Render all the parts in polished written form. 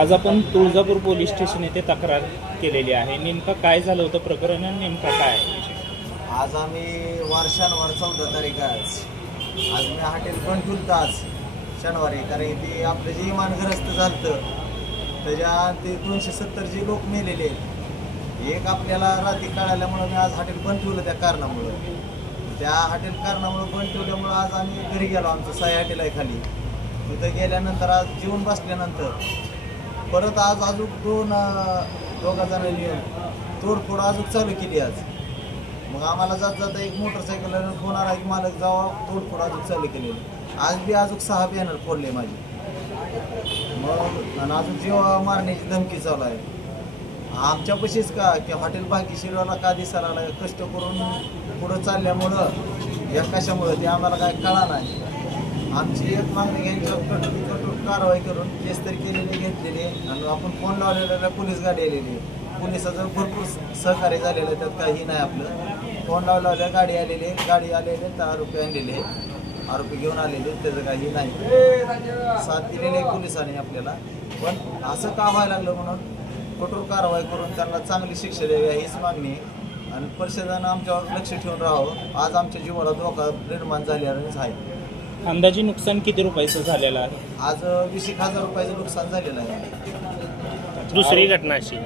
आज आपण Tuljapur police station येथे तक्रार केलेली आहे. नेमकं काय झालं होतं प्रकरण आणि नेमका काय आहे? आज आम्ही वर्षांवर 14 तारीख आहे. आज मी हॉटेल पण ठेवलं आज शनिवारी, कारण ते आपलं जे इमानग्रस्त झालं त्याच्या ते 270 जे लोक मेलेले आहेत. एक आपल्याला रात्री कळाल्यामुळं मी आज हॉटेल बंद ठेवलं त्या कारणामुळं. त्या हॉटेल कारणामुळं बंद ठेवल्यामुळं आज आम्ही घरी गेलो. आमचं साई हॉटेल आहे खाली. तिथं गेल्यानंतर आज जेवून बसल्यानंतर परत आज अजून दोघा जणांनी येऊन तोडफोड अजून चालू केली आज. मग आम्हाला जात जाता एक मोटरसायकलवर फोन आला की मालक जावा, तोडफोड अजून चालू केलेली. आज बी अजून 6 बॅनर फोडले माझे. मग आणि अजून जेव्हा मारण्याची धमकी चालू आहे. आमच्यापाशीच का की हॉटेल भाग्यश्रीला का दिसायला लागला, कष्ट करून पुढं चालल्यामुळं या कशामुळं ते आम्हाला काय कळा नाही. आमची एक मागणी घ्यायच्यावर कठोर कारवाई करून केस तरी केलेले घेतलेले आणि आपण फोन लावलेल्या पोलीस गाडी आलेली. पोलिसाचं भरपूर सहकार्य झालेलं आहे, त्यात काही नाही. आपलं फोन लावल्या गाडी आलेले 10 रुपये आणलेले, आरोपी घेऊन आलेले, त्याचं काही नाही. साथ दिलेले पोलिसांनी आपल्याला. पण असं का व्हायला लागलं म्हणून कठोर कारवाई करून त्यांना चांगली शिक्षा द्यावी हीच मागणी आहे. आणि परिषदेनं आमच्यावर लक्ष ठेवून राहावं. आज आमच्या जीवाला धोका निर्माण झालेलाच आहे. अंदाजे नुकसान किती रुपयाचं झालेलं आहे? आज 20,000 रुपयाचं नुकसान झालेलं आहे. दुसरी घटना अशी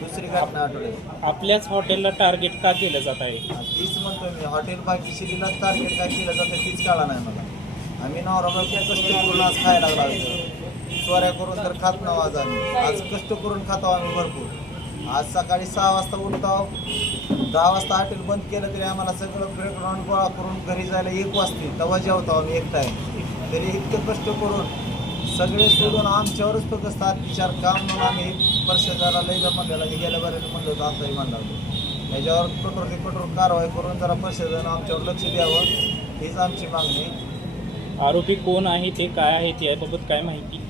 दुसरी घटना आठवड्यात. आपल्याच हॉटेलला टार्गेट का केलं जात आहे? तीच म्हणतो मी, हॉटेल भाग्यश्रीला टार्गेट काय केलं जातं तीच कळा नाही मला. आम्ही नवरा-बायको कष्ट करून आज खायला लागला. चोऱ्या करून तर खात नाव आज आम्ही. आज कष्ट करून खातो आम्ही भरपूर. आज सकाळी 6 वाजता उठतो, 10 वाजता हॉटेल बंद केलं तरी आम्हाला सगळं ब्रेकग्राऊंड गोळा करून घरी जायला 1 वाजते. तेव्हा जेवतो आम्ही एक टाईम. तरी इतकं कष्ट करून सगळे सोडून आमच्यावरच फक्त अत्याचार काम म्हणून आम्ही परिषदेला लय म्हणलेला की गेल्या बऱ्याने म्हणलं होतं, आताही म्हणलं होतं. याच्यावर कठोर ते कठोर कारवाई करून जरा परिषदेनं आमच्यावर लक्ष द्यावं हीच आमची मागणी. आरोपी कोण आहे, ते काय आहे, याबाबत काय माहिती?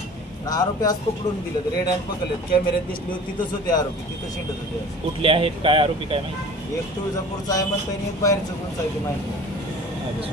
आरोपी आज पकडून दिलेत, रेड हँड पकडलेत. कॅमेऱ्यात दिसले होते, तिथंच होते आरोपी, तिथं शिंडत होते. कुठले आहेत, काय आरोपी काय माहिती? एक तुळजापूरचा आहे म्हणता, एक बाहेरचं कोणचं आहे ते माहिती. अच्छा.